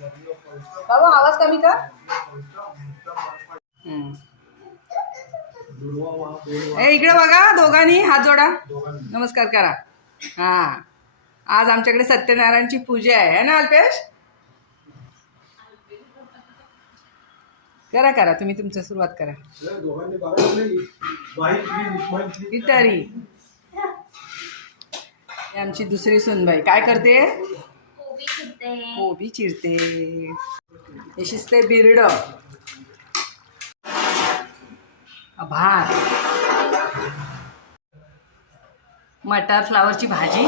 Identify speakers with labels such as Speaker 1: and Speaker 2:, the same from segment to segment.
Speaker 1: बाबा आवाज कमी कर. इकडे बघा दोघांनी हात जोडा. नमस्कार करा. हा. आज आमच्याकडे सत्यनारायणची पूजा आहे है ना अल्पेश? करा करा. तुम्ही तुमचं सुरुवात करा. इटारी. ही आमची दुसरी सुनबाई. काय करते?
Speaker 2: चिरते.
Speaker 1: कोबी चिरते. हे शिजते बिरड. भात. मटार फ्लावरची भाजी.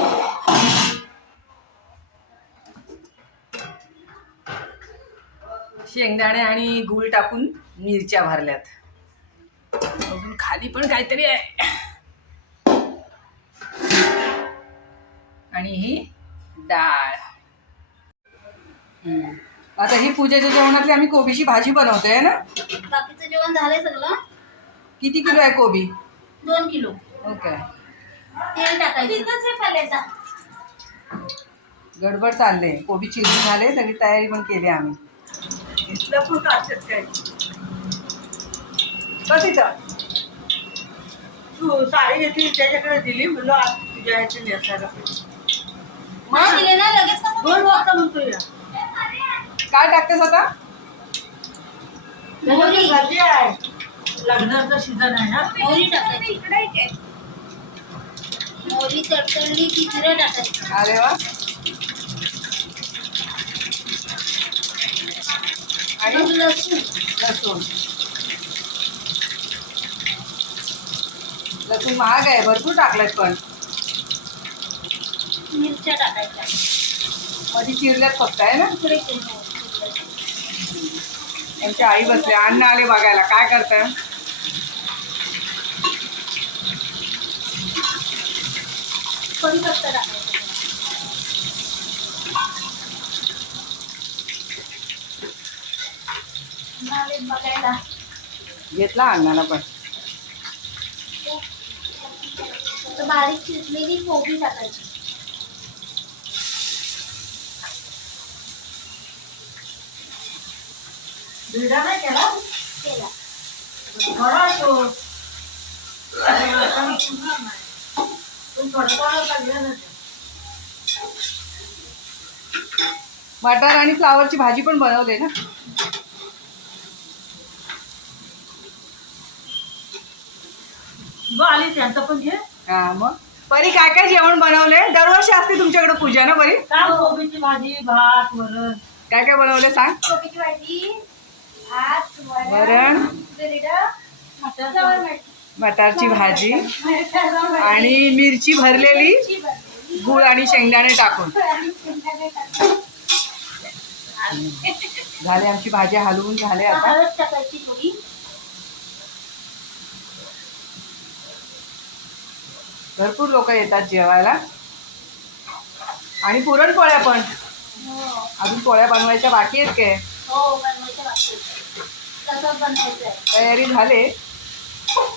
Speaker 1: शेंगदाणे आणि गूळ टाकून मिरच्या भरल्यात. अजून खाली पण काहीतरी आहे. आणि ही डाळ. आता ही पूजेच्या जेवणातली आम्ही कोबीची भाजी बनवतोय ना?
Speaker 2: बाकीचं जेवण झालंय सगळं.
Speaker 1: किती किलो आहे कोबी?
Speaker 2: दोन किलो.
Speaker 1: ओके.
Speaker 2: तेल टाकायचं.
Speaker 1: गडबड चालले. कोबी चिरून झाले सगळी तयारी पण केली आम्ही. इथलं पण काढतात काय बस इथं.
Speaker 3: तू साडी घेतली त्याच्याकडे दिली. म्हणलं आज तुझ्या ह्याची नेसायला
Speaker 2: मला दिले ना लगेच कसं
Speaker 3: दोन वाजता म्हणतो या
Speaker 1: काय टाकतेस आता?
Speaker 2: मोहरी.
Speaker 3: आहे. लग्नाचं सीझन आहे ना?
Speaker 2: मोहरी टाकायची. मोहरी तडतडली की जिरं टाकायचं.
Speaker 1: अरे वा. आणि?
Speaker 2: मग लसूण.
Speaker 1: लसूण. लसूण महाग आहे भरपूर टाकलात पण.
Speaker 2: मिरच्या टाकायच्या.
Speaker 1: मध्ये चिरल्यात फक्त आहे ना?
Speaker 2: इकडे चिरलं.
Speaker 1: आमच्या आई बसले. अन्न आले बघायला. काय करताय? घेतला अण्णाला पण.
Speaker 2: बारीक चिरलेली कोबी टाकायची.
Speaker 3: बिर्डा नाही केला
Speaker 2: केला
Speaker 3: खरा तो
Speaker 1: मटार आणि फ्लावरची भाजी पण बनवते ना?
Speaker 3: आली त्यांचं पण घे.
Speaker 1: हा मग? परी काय काय जेवण बनवले? दरवर्षी असते तुमच्याकडे पूजा ना परी?
Speaker 3: काय कोबीची भाजी भात वरण.
Speaker 1: काय काय बनवले सांग?
Speaker 2: कोबीची भाजी.
Speaker 1: वरण. मटारची भाजी. आणि मिरची भरलेली. गूळ आणि शेंगदाणे टाकून. झाले आमची भाजी हलवून झाले आता. भरपूर लोक येतात जेवायला. आणि पुरणपोळ्या पण.
Speaker 2: हो.
Speaker 1: अजून पोळ्या बनवायच्या बाकी आहेत काय?
Speaker 2: हो बनवायचं आहे
Speaker 1: तयारी झाले.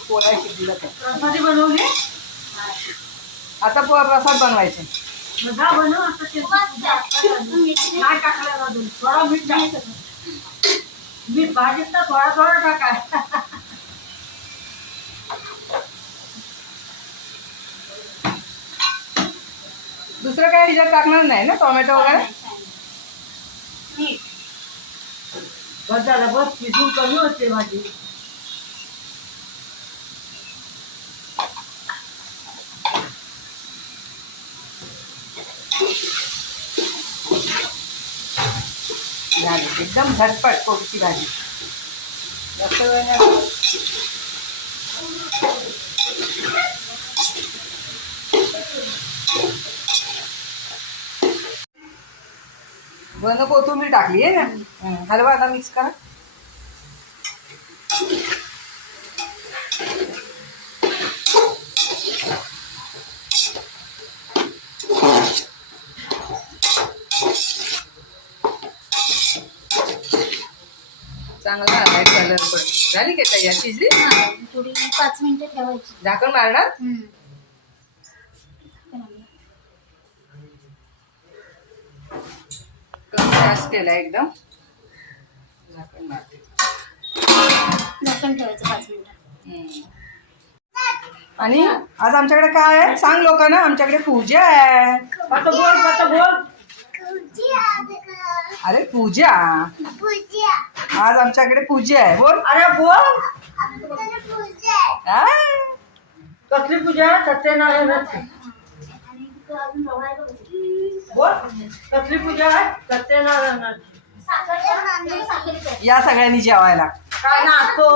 Speaker 1: पोळ्या शिजल्या तर
Speaker 3: प्रसादी बनवली?
Speaker 1: आता पो प्रसाद बनवायचे.
Speaker 3: जा बनव आता ते
Speaker 2: उगाच जास्त मीठ नाही
Speaker 3: टाकलं अजून. थोडा मीठ टाक मीठ भाजीत ना थोडा थोडा टाकाय.
Speaker 1: दुसरं काय ह्याच्यात टाकणार नाही ना? टोमॅटो वगैरे?
Speaker 2: मीठ.
Speaker 3: बस झालं बस शिजून कमी होते भाजी
Speaker 1: झाली एकदम झटपट कोबीची भाजी. जास्त वेळ नाही वन कोथिंबीर टाकली आहे. ना हलवा आता मिक्स करा. चांगला लाइट कलर पण. झाली का तयार? शिजली?
Speaker 2: हा, थोडी पाच मिनिटं ठेवायची.
Speaker 1: झाकण मारणार? जास्त केला एकदम. झाकण मारते.
Speaker 2: झाकण ठेवायचं पाच मिनिटं.
Speaker 1: हम्म. आणि आज आमच्याकडे काय आहे? सांग लोकांना आमच्याकडे पूजा आहे.
Speaker 3: कसं बोल कसं बोल.
Speaker 1: अरे पूजा. आज आमच्याकडे पूजा आहे. बोल.
Speaker 3: अरे बोल? कसली पूजा? सत्यनारायणाची बोल. कसली पूजा आहे? सत्यनारायणाची
Speaker 1: या सगळ्यांनी जेवायला.
Speaker 3: काय नाचतो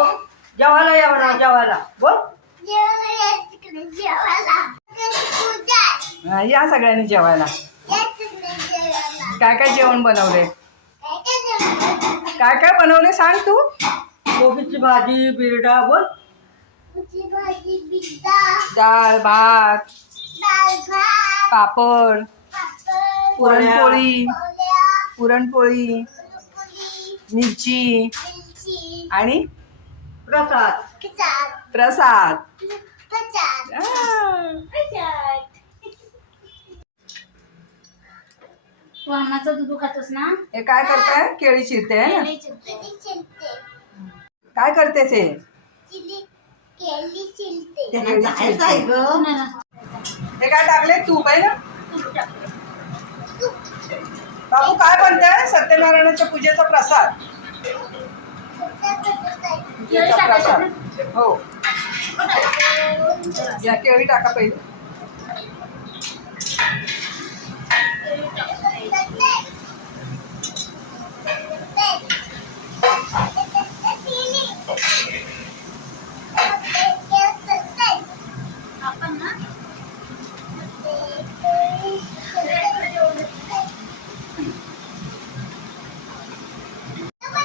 Speaker 3: जेवायला या म्हणा जेवायला. बोल.
Speaker 1: हा, या सगळ्यांनी जेवायला. काय काय जेवण बनवले काय काय बनवले सांग तू?
Speaker 3: कोबीची भाजी बिरडा बोल.
Speaker 1: डाळ भात पापड. पुरणपोळी पुरणपोळी. मिरची आणि
Speaker 3: प्रसाद.
Speaker 1: प्रसाद.
Speaker 2: तू दूध खातोस ना?
Speaker 1: हे काय करताय? केळी चिरते. ना काय करतेस हे? ते केळी चिरते. हे काय टाकले? तूप आहे ना? बाबू काय म्हणताय? सत्यनारायणाच्या पूजेचा प्रसाद. हो. या केळी टाका पहिले
Speaker 2: आपण ना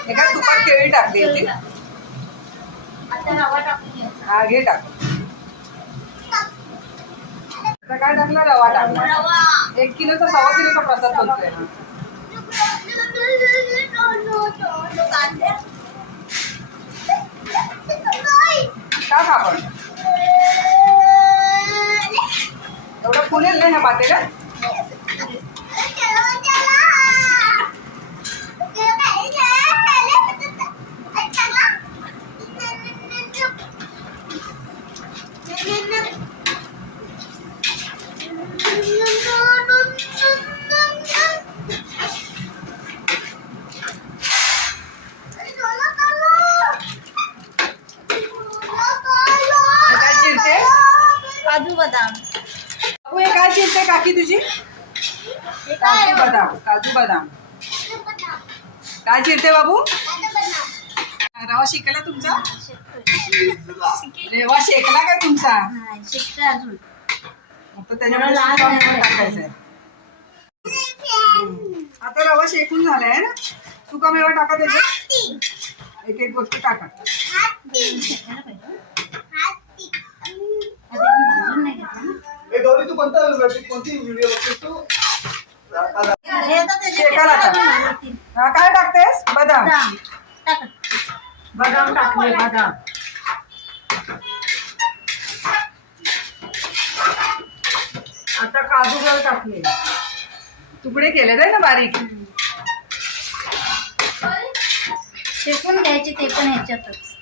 Speaker 1: हे काय तुपात केळी टाकली होती. हा घे टाक. आता काय टाकलं? रवा टाकला.
Speaker 2: रवा.
Speaker 1: एक किलोचा सव्वा किलोचा प्रसाद बनतोय. टाक आपण एवढं फुलेल नाही ना पातेला हे काय चिरतेस
Speaker 2: काजू बदाम
Speaker 1: बाबू हे काय चिरते काकी तुझी काजू बदाम काजू बदाम चिरते बाबू? रवा शिकला तुमचा? रेवा शेकला काय तुमचा?
Speaker 2: शिकते अजून.
Speaker 1: आता. आता रवा शेकून झालाय ना? सुका मेवा टाका त्याच्यात. एक एक गोष्ट टाका.
Speaker 2: अजून नाही घेतला ना
Speaker 4: ए गौरी तू कोणता कोणती व्हिडिओ तू.
Speaker 2: हे. टाकून
Speaker 1: हा काय टाकतेस? बदाम.
Speaker 2: बदाम. टाक
Speaker 3: बदाम टाकले बदाम. आता काजू बल टाकले.
Speaker 1: तुकडे केले ना बारीक?
Speaker 2: शेकून घ्यायचे ते पण ह्याच्यातच.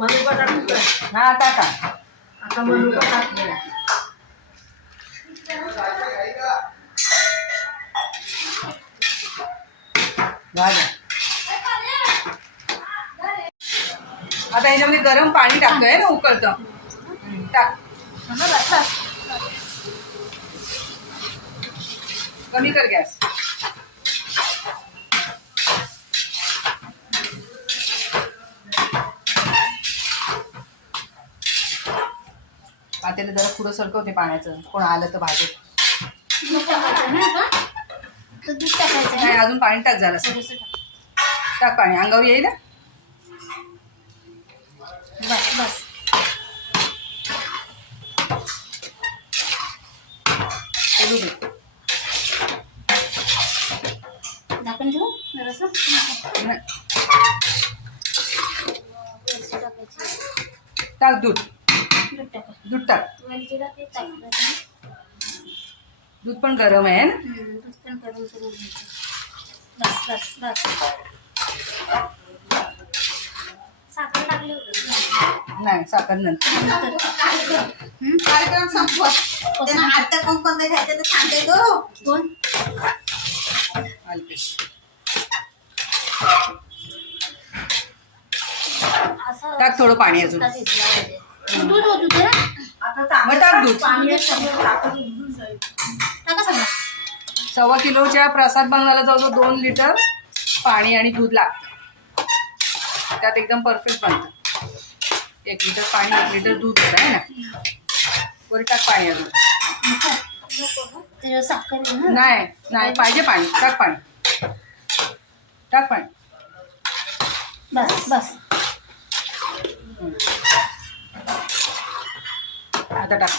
Speaker 3: मनुका टाकू काय
Speaker 1: हा टाका.
Speaker 3: आता मनुका
Speaker 1: मी आता ह्याच्यामध्ये गरम पाणी टाकतोय ना उकळतं. टाक. कमी कर गॅस. पातेलं जरा पुढं सरकवते पाण्याचं. कोण आलं तर भाजत नाही अजून पाणी टाक
Speaker 2: थोडंसं टाक.
Speaker 1: पाणी. अंगावर येईल? ना
Speaker 2: बस. झाकण ठेवू?
Speaker 1: टाक दूध.
Speaker 2: दूध टाका.
Speaker 1: दूध पण गरम आहे ना?
Speaker 2: हम्म, दूध पण करून करून घ्यायचं. बस बस बस. साखर टाकली
Speaker 1: नाही साखर नंतर.
Speaker 3: कार्यक्रम त्यांना आता कोण कोणतं घ्यायचं ते सांगते तो.
Speaker 2: कोण?
Speaker 1: अल्पेश.
Speaker 2: असं
Speaker 1: टाक थोडं पाणी अजून.
Speaker 2: दूध होत होतं ना?
Speaker 1: टाक दूध.
Speaker 2: टाका सगळं.
Speaker 1: सव्वा किलोच्या प्रसाद बनवायला जवळजवळ दोन लिटर पाणी आणि दूध लागतं. त्यात एकदम परफेक्ट बनतं. एक लिटर पाणी एक लिटर दूध होतं आहे ना? वर टाक पाणी अजून.
Speaker 2: नको नको ना. त्याच्यावर साखर आहे ना.
Speaker 1: नाही नाही पाहिजे पाणी. टाक पाणी. टाक पाणी.
Speaker 2: बस बस.
Speaker 1: टाक टाक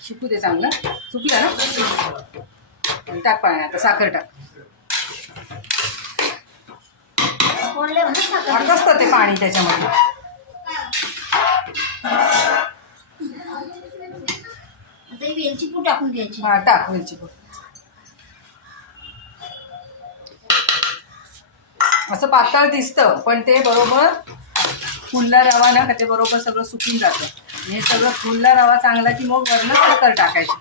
Speaker 1: सुकू दे चांगलं. सुकलं ना? टाक पाणी आता साखर टाक. असतं ते पाणी त्याच्यामध्ये?
Speaker 2: आता वेलची पूड टाकून
Speaker 1: हा टाक वेलची पूड. असं पातळ दिसतं पण ते बरोबर फुलला रवा ना ते बरोबर सगळं सुकून जातं. हे सगळं फुलला रवा चांगला की मग वरनं साखर टाकायची.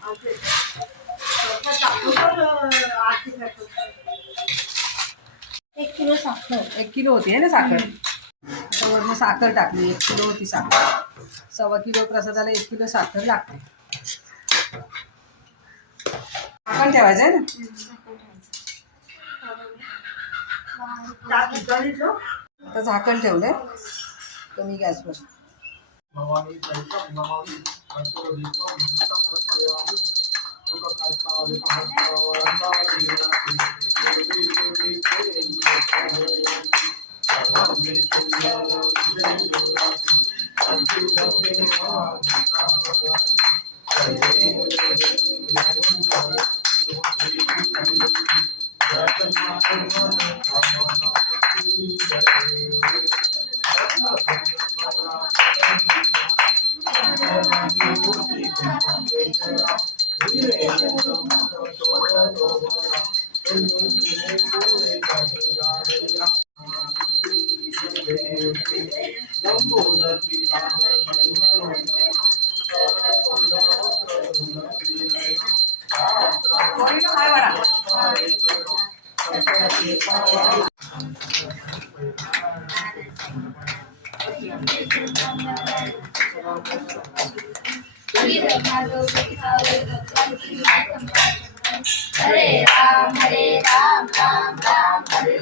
Speaker 2: एक किलो साखर.
Speaker 1: एक किलो होती आहे ना साखर? आता वरनं साखर टाकली एक किलो होती साखर. सव्वा किलो प्रसादाला एक किलो साखर लागते. आपण ठेवायचं आहे ना? झाकण ठेवलंय. कमी गॅसवर
Speaker 4: Thank you. नमामि कर्पूरदीपं समर्पयामि
Speaker 1: काय बरा
Speaker 2: हरे राम हरे राम राम राम हरे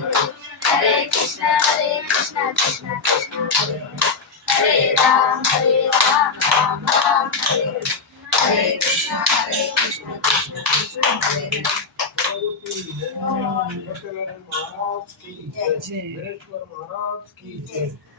Speaker 2: हरे कृष्ण हरे कृष्ण कृष्ण कृष्ण हरे हरे राम हरे राम राम राम हरे हरे कृष्ण हरे कृष्ण कृष्ण कृष्ण हरे हरे
Speaker 4: महाराज की जय महाराज की जय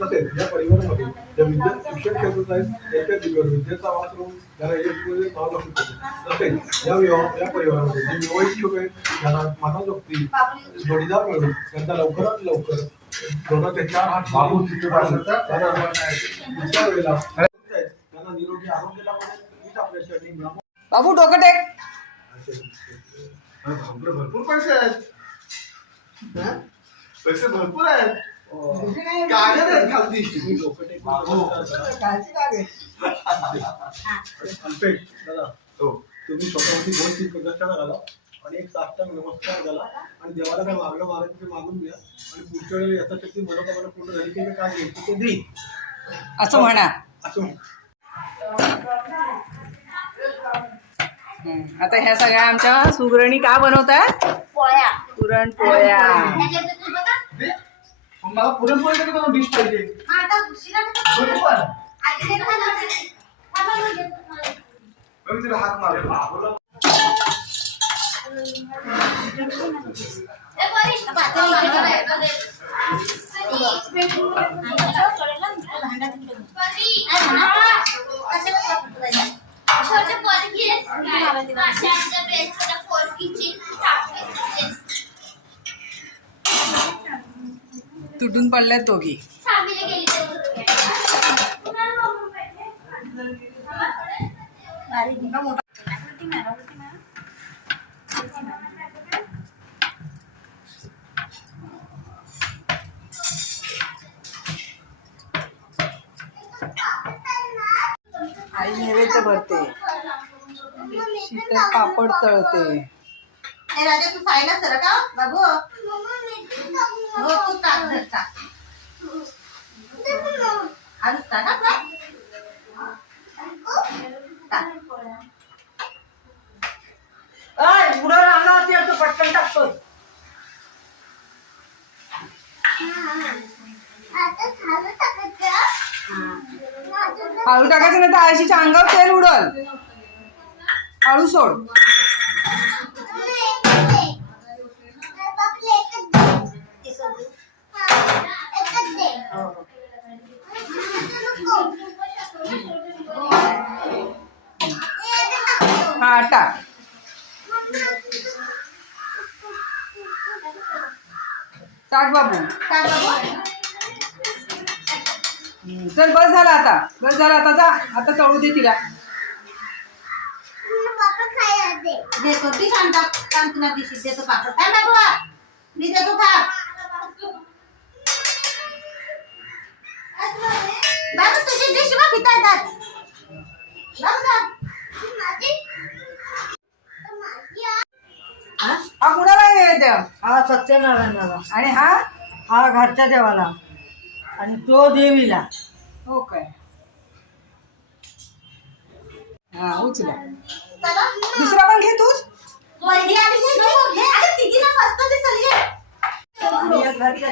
Speaker 4: तसेच या परिवारामध्ये ज्या विद्या शिक्षक करत आहेत त्यांच्या दिवस विद्येचा वास त्याला एक नाव लागू तसेच या विवाह या परिवारामध्ये जे विवाह इच्छुक आहेत त्यांना जोडीदार मिळून त्यांचा लवकरात लवकर दोनाचे चार हात बाबू तिथे वेळेला त्यांना निरोगी आरोग्य आपल्या
Speaker 1: बाबू डोकं टेक.
Speaker 4: भरपूर पैसे आहेत. पैसे भरपूर आहेत. कागद आहेत खालती. अल्पेश दादा हो. तुम्ही स्वतःवरती दोन तीन प्रदर्शनं घाला आणि एक साष्टांग नमस्कार घाला आणि देवाला काय ते मागून घ्या. आणि पुढच्या वेळी यथाशक्ती मनोकामना पूर्ण झाली की मी काय घेतो ते देईन
Speaker 1: असं म्हणा.
Speaker 4: असं म्हण.
Speaker 1: हम्म. आता ह्या सगळ्या आमच्या सुगरणी का बनवतात?
Speaker 2: पोळ्या.
Speaker 1: पुरणपोळ्या
Speaker 2: त्याच्यात तू बघा
Speaker 4: दे. मला पुरणपोळी साठी मला डिश पाहिजे
Speaker 2: हा, आता शिरा
Speaker 1: तुटून पडल्यात दोघी आई नैवेद्य भरते. शीतल पापड तळते.
Speaker 2: ए राजा तू खायला सर का? बाबू. हो तू टाक धर टाक आलूच टाक
Speaker 3: अय पुढं पटकन टाकतो
Speaker 1: आळू टाकायचं नाही तर आळशीच्या अंगावर तेल उडल. आळू सोड. टाक टाक बाबू.
Speaker 2: टाक बाबू.
Speaker 1: चल बस झाला आता. बस झाला आता जा. आता तळू दे तिला.
Speaker 2: देतो ती शांत तुला दिशी. देतो पापड. काय बाबू? मी देतो खा बाबू तुझी इथं येतात बघ ना.
Speaker 1: हा कुणाला नैवेद्य
Speaker 3: हा सत्यनारायणाला.
Speaker 1: आणि हा?
Speaker 3: हा घरच्या देवाला. आणि तो देवीला.
Speaker 1: हो काय? हा उचला.
Speaker 2: चला.
Speaker 1: दुसरा पण घे तूच.
Speaker 3: आणि एक घरच्या.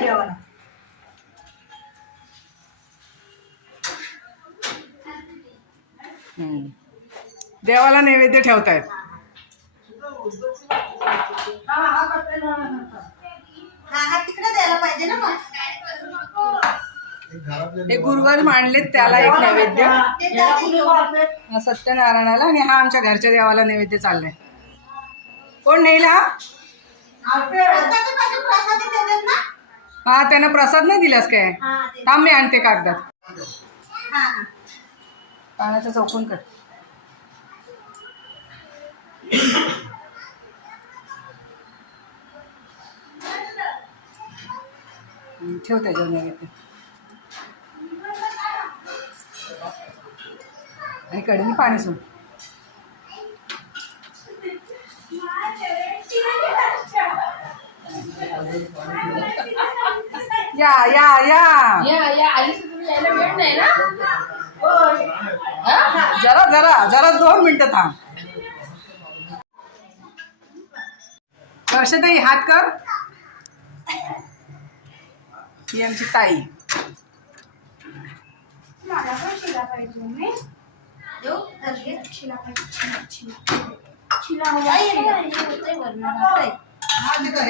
Speaker 3: देवाला
Speaker 1: नैवेद्य ठेवतायत.
Speaker 3: हा हा सत्यनारायणाचा
Speaker 2: हा हा तिकडे द्यायला पाहिजे ना मग.
Speaker 4: एक घरातले
Speaker 1: हे गुरुवार मांडलेत त्याला एक नैवेद्य? हा सत्यनारायणाला आणि हा आमच्या घरच्या देवाला नैवेद्य चाललाय. कोण नेईल हा?
Speaker 2: प्रसाद पाहिजे प्रसाद देतात ना?
Speaker 1: हा त्यांना प्रसाद नाही दिलास काय?
Speaker 2: हा.
Speaker 1: थांब मी आणते कागदात.
Speaker 2: हा हा.
Speaker 1: पाण्याचा चौकून कर. हम्म, ठेव त्याच्यावर नैवेद्य आणि कडीने पाणी सोड. या या या. जरा जरा जरा दोन मिनिटं थांब. वर्षाताई हात कर. ही आमची ताई.
Speaker 2: देऊ